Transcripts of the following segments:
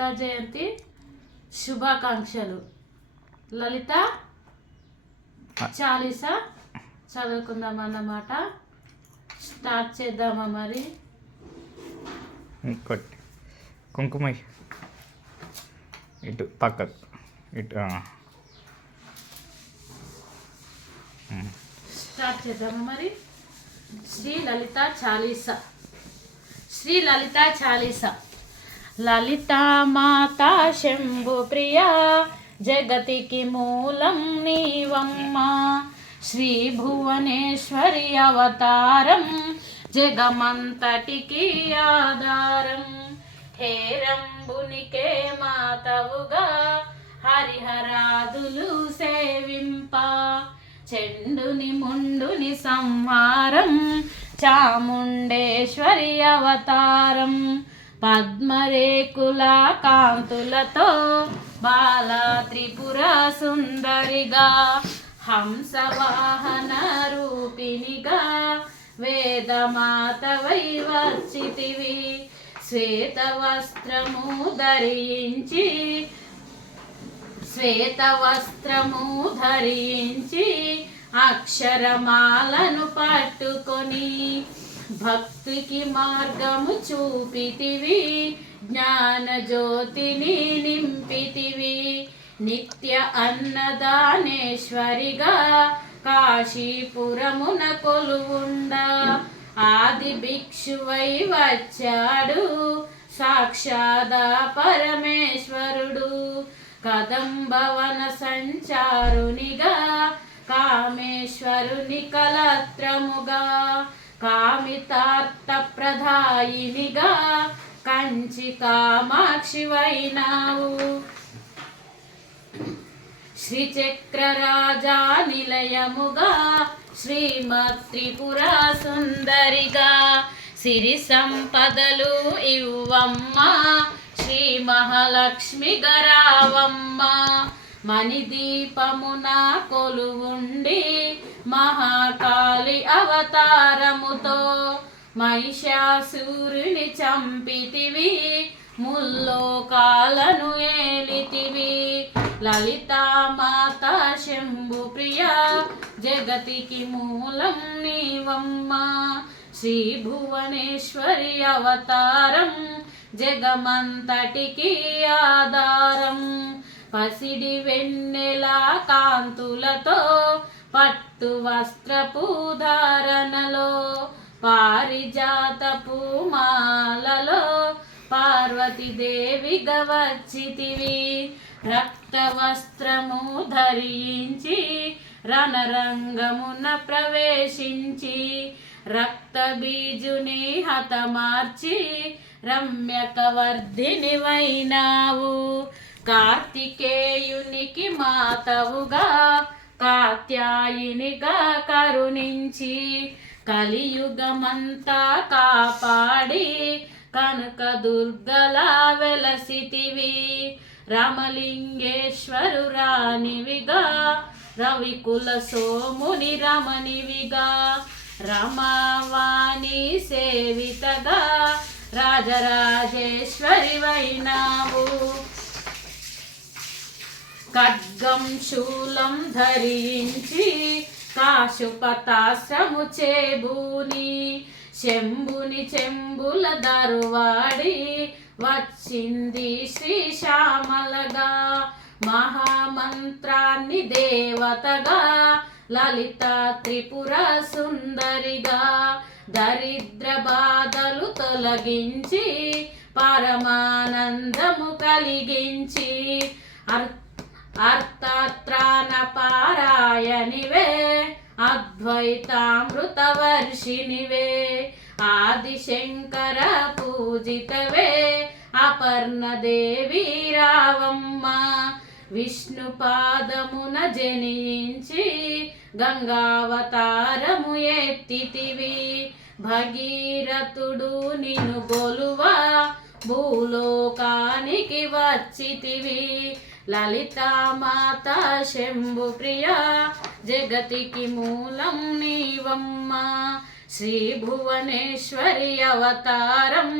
లలితా జయంతి శుభాకాంక్షలు. లలిత చాలీసా చదువుకుందామన్నమాట. స్టార్ట్ చేద్దామా మరి? ఇంకోటి కుంకుమ ఇటు పక్కకు ఇటు స్టార్ట్ చేద్దామా మరి? శ్రీ లలితా చాలీసా. శ్రీ లలితా చాలీసా. లలితా మాతా శంభు ప్రియా జగతికి మూలం నీవమ్మా. శ్రీ భువనేశ్వరి అవతారం జగమంతటికి ఆధారం. హేరంబునికే మాతవుగా హరిహరాదులు సేవింప. చెండుని ముండుని సంహారం చాముండేశ్వరి అవతారం. పద్మరేకుల కాంతులతో బాలా త్రిపుర సుందరిగా హంసవాహన రూపిణిగా వేదమాతవై వచ్చితివి. శ్వేత వస్త్రము ధరించి అక్షరమాలను పట్టుకొని భక్తికి మార్గము చూపితివి. జ్ఞాన జ్యోతిని నింపితివి. నిత్య అన్నదానేశ్వరిగా కాశీపురమున కొలువుండా ఆది భిక్షువై వచ్చాడు సాక్షాదా పరమేశ్వరుడు. కదంబవన సంచారునిగా కామేశ్వరుని కలత్రముగా కామితార్థ ప్రదాయినిగా కంచి కామాక్షివైనావు. శ్రీచక్రరాజా నిలయముగా శ్రీమత్ త్రిపుర సుందరిగా సిరి సంపదలు ఇవ్వమ్మ. శ్రీ మహాలక్ష్మి గరావమ్మ. మణిదీపమున కొలువుండి మహాకాళి అవతారముతో మహిషాసురుని చంపితివి. ముల్లోకాలను ఏలితివి. లలితా మాతా శంభు ప్రియా జగతికి మూలం నీవమ్మ. శ్రీ భువనేశ్వరి అవతారం జగమంతటికి ఆధారం. పసిడి వెన్నెల కాంతులతో పట్టు వస్త్రపు ధారణలో పారిజాతపు మాలలో పార్వతీదేవిగా వచ్చితివి. రక్త వస్త్రము ధరించి రణరంగమున ప్రవేశించి రక్త బీజుని హతమార్చి రమ్యకవర్ధిని వైనావు. కార్తికేయునికి మాతవుగా కాత్యాయినిగా కరుణించి కలియుగమంతా కాపాడి కనక దుర్గలా వెలసితివి. రామలింగేశ్వరు రాణివిగా రవికుల సోముని రమణివిగా రమావాణి సేవితగా రాజరాజేశ్వరి వైనావు. ఖడ్గం శూలం ధరించి కాశుపతాశ్రము చేబూని శంభుని చెంబుల దరువాడి వచ్చింది శ్రీశ్యామలగా. మహామంత్రాన్ని దేవతగా లలితా త్రిపుర సుందరిగా దరిద్ర బాధలు తొలగించి పరమానందము కలిగించి అర్థత్రాణ పారాయణివే అద్వైతామృత వర్షినివే. ఆదిశంకర పూజితవే అపర్ణదేవి రావమ్మ. విష్ణు పాదమున జనించి గంగావతారము ఎత్తితివి. భగీరథుడు నిన్ను గొలువా భూలోకానికి వచ్చితివి. లలితా మాతా శంభు ప్రియా జగతికి మూలం నీవమ్మ. శ్రీ భువనేశ్వరి అవతారం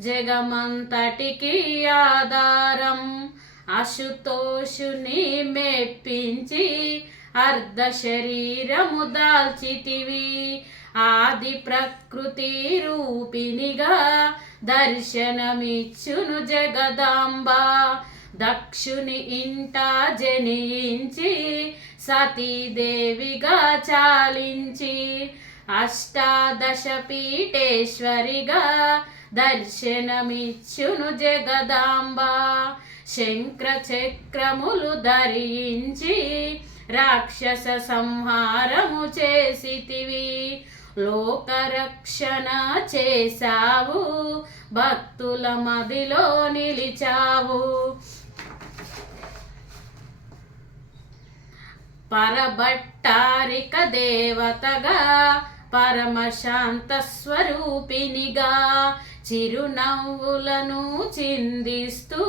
జగమంతటికి ఆధారం. అశుతోషుని మెప్పించి అర్ధ శరీరము దాల్చితివి. ఆది ప్రకృతి రూపినిగా దర్శనమిచ్చును జగదాంబ. దక్షుని ఇంట జనించి సతీదేవిగా చాలించి అష్టాదశ పీఠేశ్వరిగా దర్శనమిచ్చును జగదాంబ. శంక్ర చక్రములు ధరించి రాక్షస సంహారము చేసితివి. లోకరక్షణ చేశావు, భక్తుల మదిలో నిలిచావు. పరభట్టారిక దేవతగా పరమశాంత స్వరూపినిగా చిరునవ్వులను చిందిస్తూ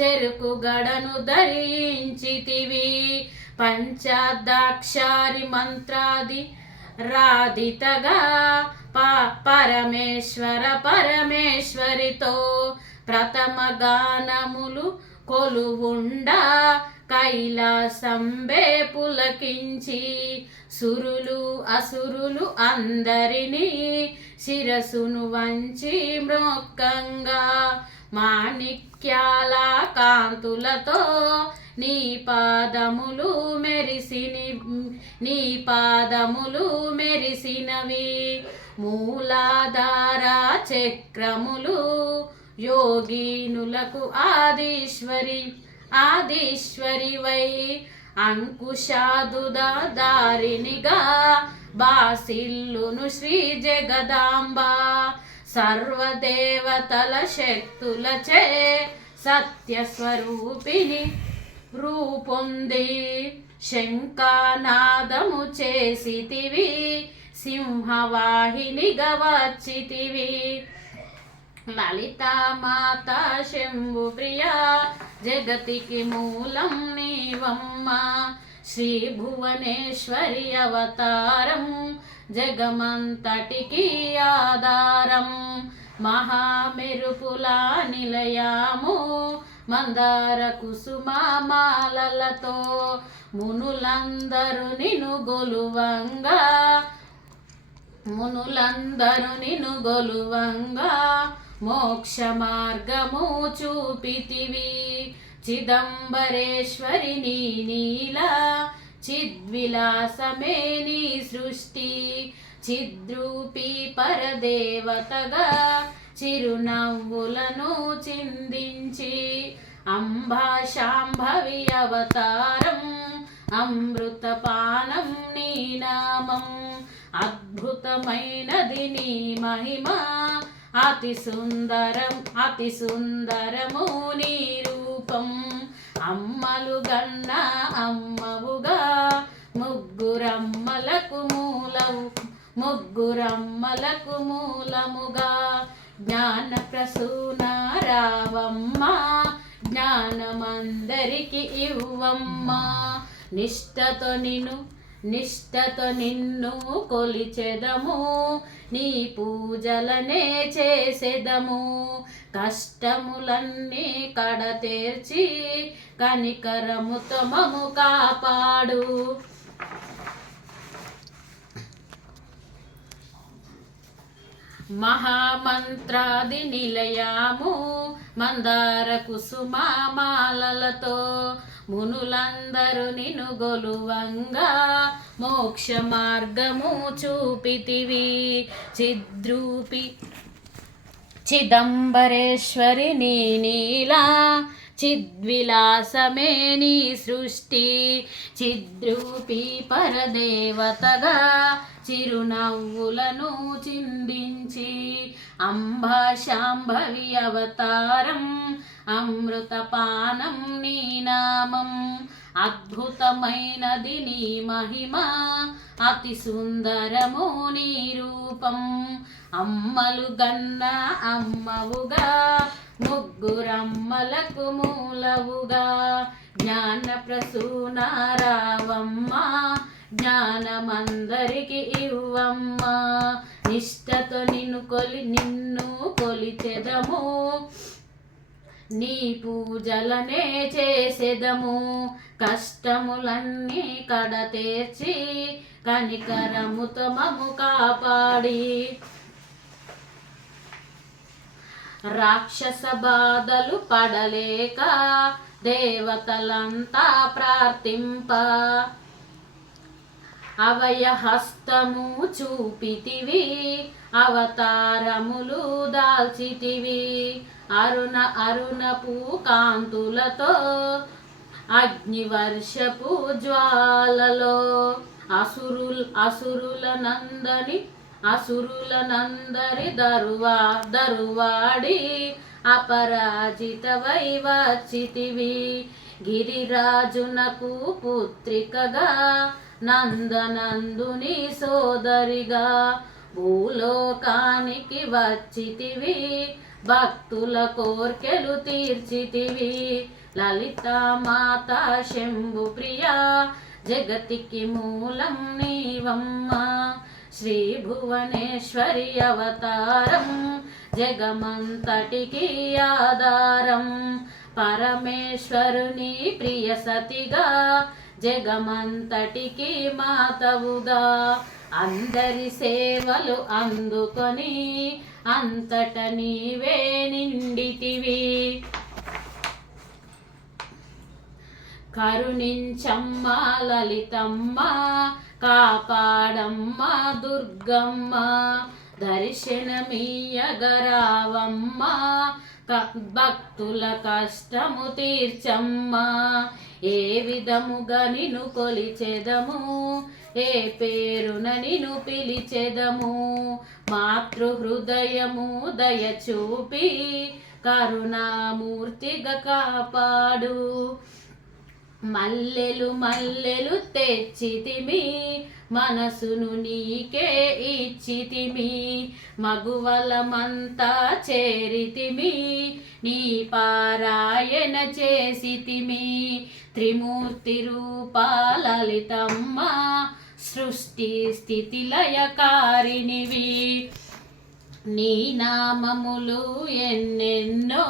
చెరుకు గడను ధరించితివి. పంచదాక్షారి మంత్రాది రాధితగా పరమేశ్వరితో ప్రథమ గానములు కొలువుండా కైలాసంబే పులకించి సురులు అసురులు అందరినీ శిరసును వంచి మ్రొక్కంగా మాణిక్యాల కాంతులతో నీ పాదములు మెరిసినవి. మూలాధార చక్రములు యోగినులకు ఆదీశ్వరివై అంకుశాదుద దారినిగా బాసిల్లును శ్రీ జగదాంబ. సర్వదేవతల శక్తులచే సత్యస్వరూపిణి రూపొంది శంఖనాదము చేసితివి. సింహవాహినిగా వచ్చితివి. లలితామాత శంభు ప్రియా జగతికి మూలం నీవమ్మ. శ్రీ భువనేశ్వరి అవతారం జగమంతటికి ఆధారం. మహామెరుపుల నిలయాము మందార కుసుమాలతో మునులందరూ నిను గొలువంగా మోక్ష మార్గము చూపితివి. చిదంబరేశ్వరి నీ నీలా చిద్విలాసమే నీ సృష్టి. చిద్రూపి పరదేవతగా చిరునవ్వులను చిందించి అంబా శాంభవి అవతారం అమృతపానం నీ నామం. అద్భుతమైనది నీ మహిమ అతి సుందరము నీ రూపం. అమ్మలు గన్న అమ్మవుగా ముగ్గురమ్మలకు మూలముగా జ్ఞాన ప్రసూన రావమ్మ. జ్ఞానమందరికి ఇవ్వమ్మ. నిష్టతో నిన్ను కొలిచెదము. నీ పూజలనే చేసెదము. కష్టములన్నీ కడతేర్చి కనికరముతో మము కాపాడు. మహామంత్రాది నిలయాము మందార కుసుమాలతో మునులందరూ నిన్ను గొలువంగా మోక్ష మార్గము చూపితివి. చిద్రూపి చిదంబరేశ్వరి నీ నీలా చిద్విలాసమే నీ సృష్టి. చిద్రూపి పరదేవతగా చిరునవ్వులను చిందించి అంబా శాంభవి అవతారం అమృతపానం నీ నామం. అద్భుతమైనది నీ మహిమ అతి సుందరము నీ రూపం. అమ్మలు గన్న అమ్మవుగా ముగ్గురమ్మలకు మూలవుగా జ్ఞాన ప్రసూన రావమ్మ. జ్ఞానమందరికి ఇవ్వమ్మ. నిష్టతో నిన్ను కొలిచెదము నీ పూజలనే చేసెదము కష్టములన్నీ కడతేర్చి కనికరముతో మము కాపాడి రాక్షస బాధలు పడలేక దేవతలంతా ప్రార్థింప అభయహస్తము చూపితివి అవతారములు దాల్చితివి అరుణపు కాంతులతో అగ్నివర్షపు జ్వాలలో అసురులనందరి దరువాడి అపరాజితవై వచ్చితివి గిరిరాజునకు పుత్రికగా నందనందుని సోదరిగా భూలోకానికి వచ్చితివి భక్తుల కోర్కెలు తీర్చితివి లలిత మాత శంభు ప్రియా జగతికి మూలం నీవమ్మ శ్రీ భువనేశ్వరి అవతారం జగమంతటికి ఆధారం పరమేశ్వరుని ప్రియ సతిగా జగమంతటికి మాతవుగా అందరి సేవలు అందుకొని అంతట నీవే నిండితివి కరుణించమ్మ లలితమ్మ కాపాడమ్మ దుర్గమ్మ దర్శనమీయగరావమ్మ భక్తుల కష్టము తీర్చమ్మ ఏ విధముగా నిన్ను కొలిచెదము ఏ పేరున నిన్ను పిలిచెదము మాతృహృదయము దయచూపి కరుణామూర్తిగా కాపాడు మల్లెలు తెచ్చితిమి మనసును నీకే ఇచ్చితిమి మగువలమంతా చేరితిమి నీ పారాయణ చేసితిమి త్రిమూర్తి రూపాలలితమ్మ సృష్టి స్థితి లయకారిణివి నీ నామములు ఎన్నెన్నో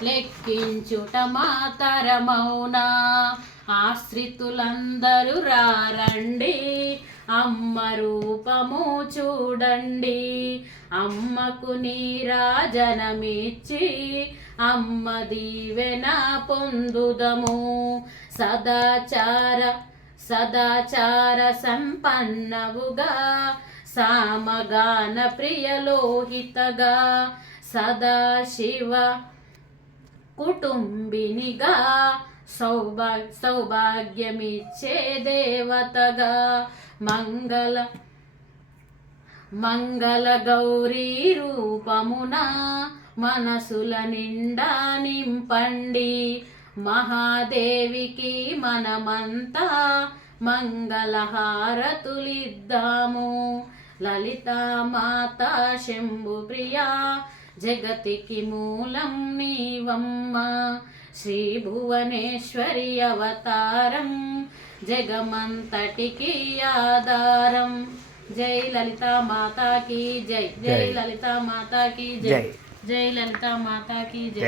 లెక్కించుట మాతరమౌనా ఆశ్రితులందరూ రారండి అమ్మ రూపము చూడండి అమ్మకు నీరాజనమిచ్చి అమ్మ దీవెన పొందుదము సదాచార సంపన్నవుగా సామగాన ప్రియలోహితగా సదాశివ కుటుంబినిగా సౌభాగ్యమిచ్చే దేవతగా మంగళ గౌరీ రూపమున మనసుల నిండా నింపండి మహాదేవికి మనమంతా మంగళహారతులిద్దాము లలిత మాత శంభు ప్రియా జగతికి మూలం నీవమ్మ శ్రీ భువనేశ్వరి అవతారం జగమంతటికి ఆధారం జై లలిత మాతాకి జై జై లలిత మాతాకి జై జై లలిత మాతాకి జై.